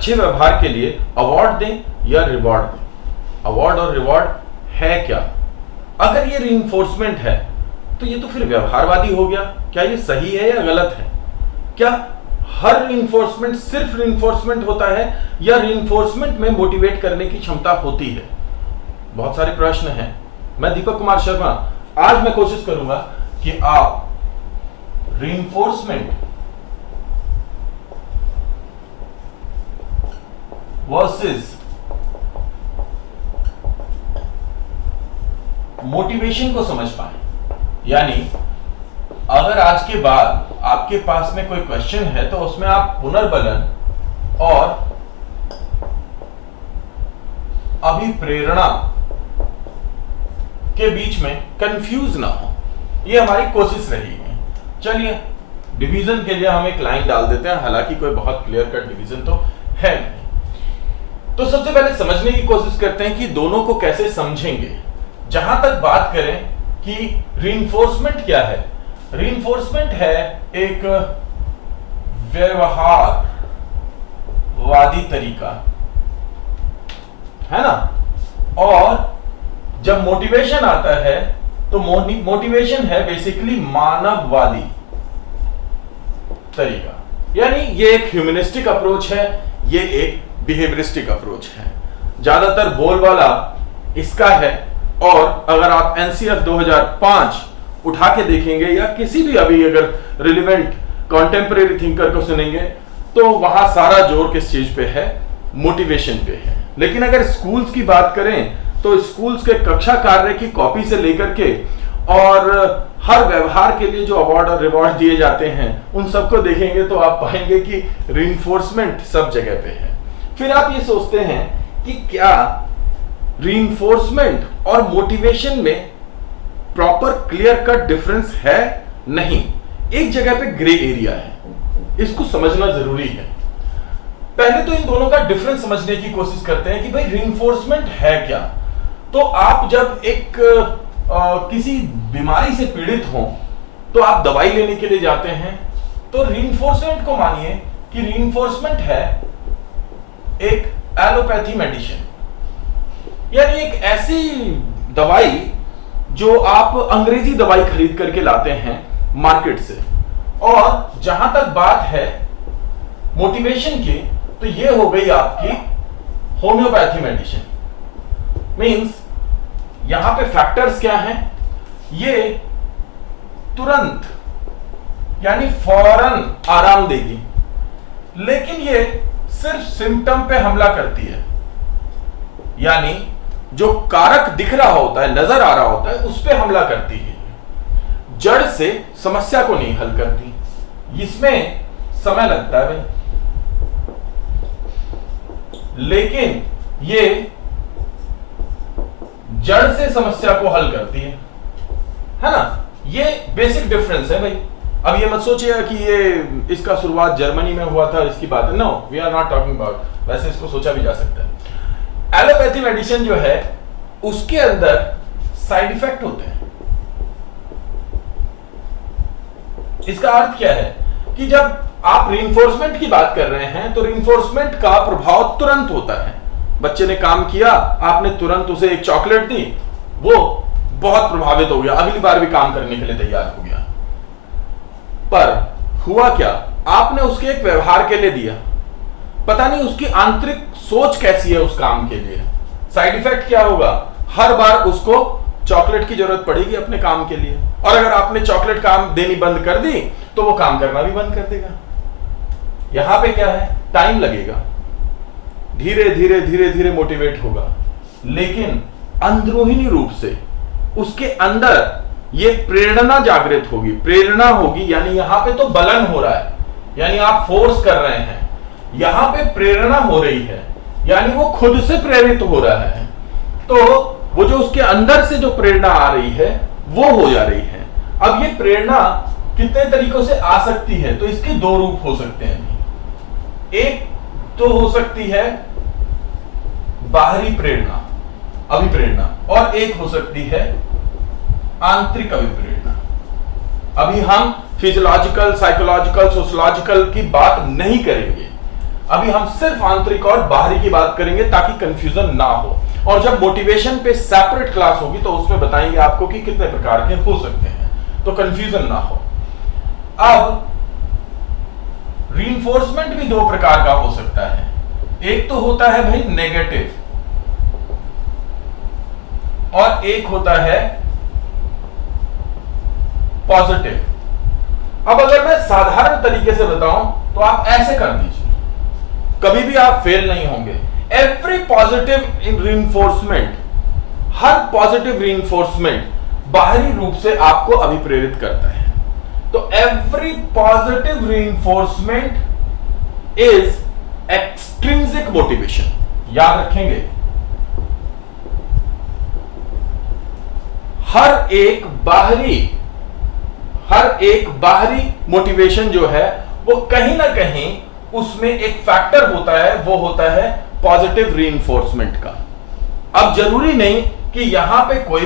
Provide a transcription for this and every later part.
अच्छे व्यवहार के लिए अवार्ड दें या रिवॉर्ड दें? अवार्ड और रिवॉर्ड है क्या? अगर ये रीइंफोर्समेंट है तो ये तो फिर व्यवहारवादी हो गया। क्या ये सही है या गलत है? क्या हर रीइंफोर्समेंट सिर्फ रीइंफोर्समेंट होता है या रीइंफोर्समेंट में मोटिवेट करने की क्षमता होती है? बहुत सारे प्रश्न हैं। मैं दीपक कुमार शर्मा, आज मैं कोशिश करूंगा कि आप रीइंफोर्समेंट वर्सेस मोटिवेशन को समझ पाए। यानी अगर आज के बाद आपके पास में कोई क्वेश्चन है तो उसमें आप पुनर्बलन और अभिप्रेरणा के बीच में कंफ्यूज ना हो, ये हमारी कोशिश रहेगी। चलिए, डिवीजन के लिए हम एक लाइन डाल देते हैं, हालांकि कोई बहुत क्लियर कट डिवीजन तो है नहीं। तो सबसे पहले समझने की कोशिश करते हैं कि दोनों को कैसे समझेंगे। जहां तक बात करें कि रीइंफोर्समेंट क्या है, रीइंफोर्समेंट है एक व्यवहारवादी तरीका, है ना। और जब मोटिवेशन आता है तो मोटिवेशन है बेसिकली मानववादी तरीका। यानी ये एक ह्यूमनिस्टिक अप्रोच है, ये एक बिहेवियरिस्टिक अप्रोच है। ज्यादातर बोलबाला इसका है। और अगर आप एनसीएफ 2005 उठा के देखेंगे या किसी भी अभी अगर रिलेवेंट कॉन्टेम्परेरी थिंकर को सुनेंगे तो वहां सारा जोर किस चीज पे है? मोटिवेशन पे है। लेकिन अगर स्कूल्स की बात करें तो स्कूल्स के कक्षा कार्य की कॉपी से लेकर के और हर व्यवहार के लिए जो अवार्ड और रिवॉर्ड दिए जाते हैं उन सबको देखेंगे तो आप पाएंगे कि रीइंफोर्समेंट सब जगह पे है। फिर आप ये सोचते हैं कि क्या रीइंफोर्समेंट और मोटिवेशन में प्रॉपर क्लियर कट डिफरेंस है? नहीं, एक जगह पे ग्रे एरिया है, इसको समझना जरूरी है। पहले तो इन दोनों का डिफरेंस समझने की कोशिश करते हैं कि भाई रीइंफोर्समेंट है क्या। तो आप जब एक किसी बीमारी से पीड़ित हो तो आप दवाई लेने के लिए जाते हैं, तो रीइंफोर्समेंट को मानिए कि रीइंफोर्समेंट है एक एलोपैथी मेडिसिन, यानी एक ऐसी दवाई जो आप अंग्रेजी दवाई खरीद करके लाते हैं मार्केट से। और जहां तक बात है मोटिवेशन की, तो ये हो गई आपकी होम्योपैथी मेडिसिन। मींस यहां पे फैक्टर्स क्या हैं? ये तुरंत यानी फौरन आराम देगी, लेकिन ये सिर्फ सिम्टम पे हमला करती है। यानी जो कारक दिख रहा होता है, नजर आ रहा होता है, उस पे हमला करती है, जड़ से समस्या को नहीं हल करती। इसमें समय लगता है भाई, लेकिन ये जड़ से समस्या को हल करती है ना। ये बेसिक डिफरेंस है भाई। अब ये मत सोचिएगा कि ये इसका शुरुआत जर्मनी में हुआ था, इसकी बात है। No, we are not talking about, वैसे इसको सोचा भी जा सकता है। एलोपैथी मेडिसिन जो है उसके अंदर साइड इफेक्ट होते हैं। इसका अर्थ क्या है कि जब आप रीइंफोर्समेंट की बात कर रहे हैं तो रीइंफोर्समेंट का प्रभाव तुरंत होता है। बच्चे ने काम किया, आपने तुरंत उसे एक चॉकलेट दी, वो बहुत प्रभावित हो गया, अगली बार भी काम करने के लिए तैयार हो गया। पर हुआ क्या? आपने उसके एक व्यवहार के लिए दिया, पता नहीं उसकी आंतरिक सोच कैसी है उस काम के लिए। साइड इफेक्ट क्या होगा? हर बार उसको चॉकलेट की जरूरत पड़ेगी अपने काम के लिए, और अगर आपने चॉकलेट काम देनी बंद कर दी तो वो काम करना भी बंद कर देगा। यहां पे क्या है? टाइम लगेगा, धीरे धीरे धीरे धीरे मोटिवेट होगा, लेकिन अंदरूनी रूप से उसके अंदर ये प्रेरणा जागृत होगी, प्रेरणा होगी। यानी यहां पे तो बलन हो रहा है, यानी आप फोर्स कर रहे हैं, यहां पे प्रेरणा हो रही है, यानी वो खुद से प्रेरित हो रहा है। तो वो जो उसके अंदर से जो प्रेरणा आ रही है वो हो जा रही है। अब ये प्रेरणा कितने तरीकों से आ सकती है? तो इसके दो रूप हो सकते हैं। एक तो हो सकती है बाहरी प्रेरणा, अभिप्रेरणा, और एक हो सकती है आंतरिक अभिप्रेरणा। अभी हम फिजियोलॉजिकल, साइकोलॉजिकल, सोशलॉजिकल की बात नहीं करेंगे। अभी हम सिर्फ आंतरिक और बाहरी की बात करेंगे ताकि कंफ्यूजन ना हो। और जब मोटिवेशन पे सेपरेट क्लास होगी तो उसमें बताएंगे आपको कि कितने प्रकार के हो सकते हैं, तो कंफ्यूजन ना हो। अब रीइंफोर्समेंट भी दो प्रकार का हो सकता है। एक तो होता है भाई नेगेटिव और एक होता है पॉजिटिव। अब अगर मैं साधारण तरीके से बताऊं तो आप ऐसे कर दीजिए, कभी भी आप फेल नहीं होंगे। एवरी पॉजिटिव रीइंफोर्समेंट, हर पॉजिटिव रीइंफोर्समेंट बाहरी रूप से आपको अभिप्रेरित करता है। तो every positive reinforcement is extrinsic motivation, याद रखेंगे। हर एक बाहरी मोटिवेशन जो है वो कहीं ना कहीं उसमें एक फैक्टर होता है, वो होता है पॉजिटिव रीइंफोर्समेंट का। अब जरूरी नहीं कि यहां पे कोई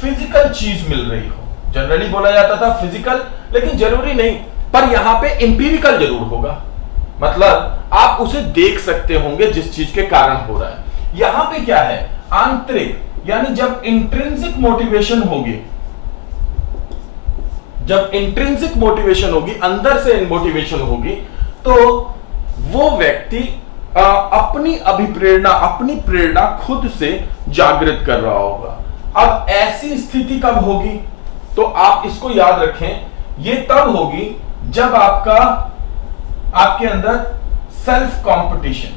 फिजिकल चीज मिल रही हो, जनरली बोला जाता था फिजिकल, लेकिन जरूरी नहीं, पर यहां पे इंपीरिकल जरूर होगा। मतलब आप उसे देख सकते होंगे जिस चीज के कारण हो रहा है। यहां पे क्या है, आंतरिक, यानी जब इंट्रिंसिक मोटिवेशन होगी, जब इंट्रिंसिक मोटिवेशन होगी, अंदर से मोटिवेशन होगी, तो वो व्यक्ति अपनी अभिप्रेरणा, अपनी प्रेरणा खुद से जागृत कर रहा होगा। अब ऐसी स्थिति कब होगी, तो आप इसको याद रखें, ये तब होगी जब आपके अंदर सेल्फ कंपटीशन,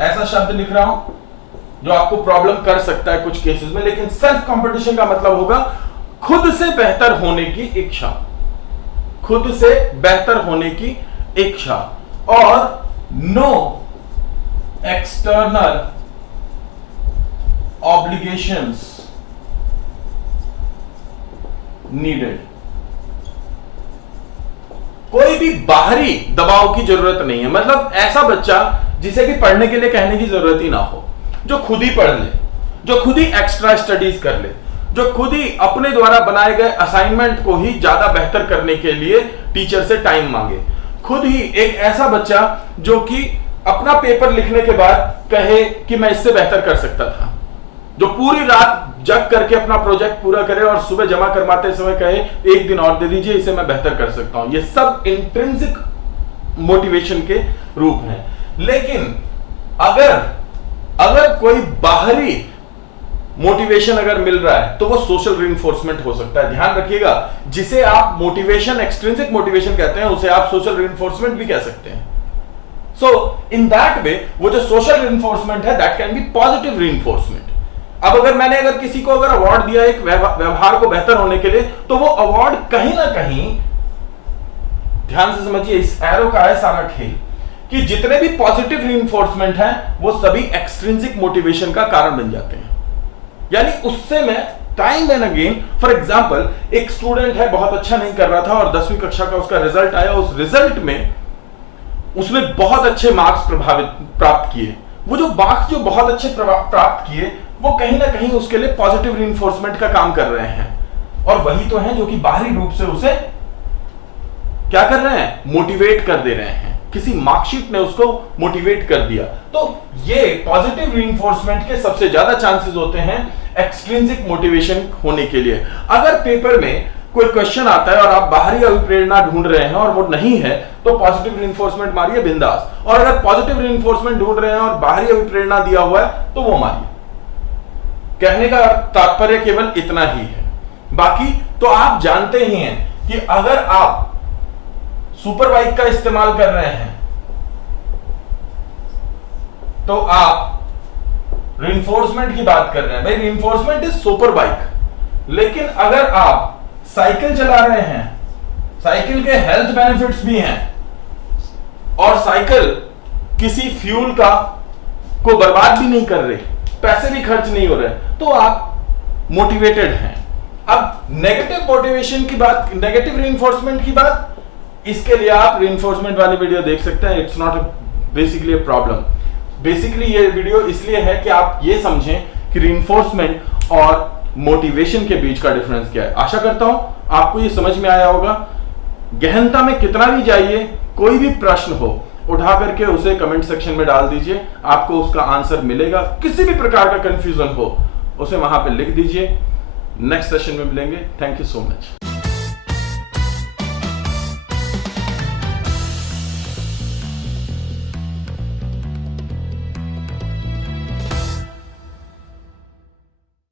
ऐसा शब्द लिख रहा हूं जो आपको प्रॉब्लम कर सकता है कुछ केसेस में, लेकिन सेल्फ कंपटीशन का मतलब होगा खुद से बेहतर होने की इच्छा, खुद से बेहतर होने की इच्छा, और नो एक्सटर्नल ऑब्लिगेशंस नीडेड। कोई भी बाहरी दबाव की जरूरत नहीं है। मतलब ऐसा बच्चा जिसे कि पढ़ने के लिए कहने की जरूरत ही ना हो, जो खुद ही पढ़ ले, जो खुद ही एक्स्ट्रा स्टडीज कर ले, जो खुद ही अपने द्वारा बनाए गए असाइनमेंट को ही ज्यादा बेहतर करने के लिए टीचर से टाइम मांगे, खुद ही एक ऐसा बच्चा जो कि अपना पेपर लिखने के बाद कहे कि मैं इससे बेहतर कर सकता था, जो पूरी रात जग करके अपना प्रोजेक्ट पूरा करे और सुबह जमा करवाते समय कहे एक दिन और दे दीजिए, इसे मैं बेहतर कर सकता हूं। ये सब इंट्रिंसिक मोटिवेशन के रूप हैं। लेकिन अगर कोई बाहरी मोटिवेशन अगर मिल रहा है तो वो सोशल रीइंफोर्समेंट हो सकता है। ध्यान रखिएगा, जिसे आप मोटिवेशन, एक्सट्रिंसिक मोटिवेशन कहते हैं, उसे आप सोशल रीइंफोर्समेंट भी कह सकते हैं। सो इन दैट वे वो जो सोशल रीइंफोर्समेंट है, that can be positive reinforcement. अब अगर मैंने किसी को अवार्ड दिया एक व्यवहार को बेहतर होने के लिए, तो वो अवार्ड कहीं ना कहीं, ध्यान से समझिए, इस एरो का है सारा खेल, कि जितने भी पॉजिटिव रीइंफोर्समेंट हैं वो सभी एक्सट्रिंसिक मोटिवेशन का कारण बन जाते हैं। यानी उससे मैं time and again, for example, एक स्टूडेंट है, बहुत अच्छा नहीं कर रहा था और 10वीं कक्षा का उसका रिजल्ट आया, उस रिजल्ट में उसने बहुत अच्छे मार्क्स प्राप्त किए। वो जो मार्क्स जो बहुत अच्छे प्राप्त किए, वो कहीं ना कहीं उसके लिए पॉजिटिव रीइंफोर्समेंट का काम कर रहे हैं, और वही तो है जो कि बाहरी रूप से उसे क्या कर रहे हैं, मोटिवेट कर दे रहे हैं। किसी मार्कशीट ने उसको मोटिवेट कर दिया। तो ये पॉजिटिव रीइंफोर्समेंट के सबसे ज्यादा चांसेस होते हैं एक्सट्रिंसिक मोटिवेशन होने के लिए। अगर पेपर में कोई क्वेश्चन आता है और आप बाहरी अभिप्रेरणा ढूंढ रहे हैं और वो नहीं है, तो पॉजिटिव रीइंफोर्समेंट मारिए बिंदास। और अगर पॉजिटिव रीइंफोर्समेंट ढूंढ रहे हैं और बाहरी अभिप्रेरणा दिया हुआ है, तो वो मारिए। कहने का तात्पर्य केवल इतना ही है। बाकी तो आप जानते ही हैं कि अगर आप सुपर बाइक का इस्तेमाल कर रहे हैं तो आप रीइंफोर्समेंट की बात कर रहे हैं। भाई रीइंफोर्समेंट इज सुपर बाइक। लेकिन अगर आप साइकिल चला रहे हैं, साइकिल के हेल्थ बेनिफिट्स भी हैं और साइकिल किसी फ्यूल को बर्बाद भी नहीं कर रहे, पैसे भी खर्च नहीं हो रहे, तो आप मोटिवेटेड हैं। अब नेगेटिव मोटिवेशन की बात, नेगेटिव रीइंफोर्समेंट की बात, इसके लिए आप रीइंफोर्समेंट वाली वीडियो देख सकते हैं। It's not basically a problem. Basically ये वीडियो इसलिए है कि आप ये समझें कि रीइंफोर्समेंट और मोटिवेशन के बीच का डिफरेंस क्या है। आशा करता हूं आपको ये समझ में आया होगा। गहनता में कितना भी जाइए, कोई भी प्रश्न हो उठा करके उसे कमेंट सेक्शन में डाल दीजिए, आपको उसका आंसर मिलेगा। किसी भी प्रकार का कंफ्यूजन हो उसे वहां पे लिख दीजिए। नेक्स्ट सेशन में मिलेंगे। Thank you so much.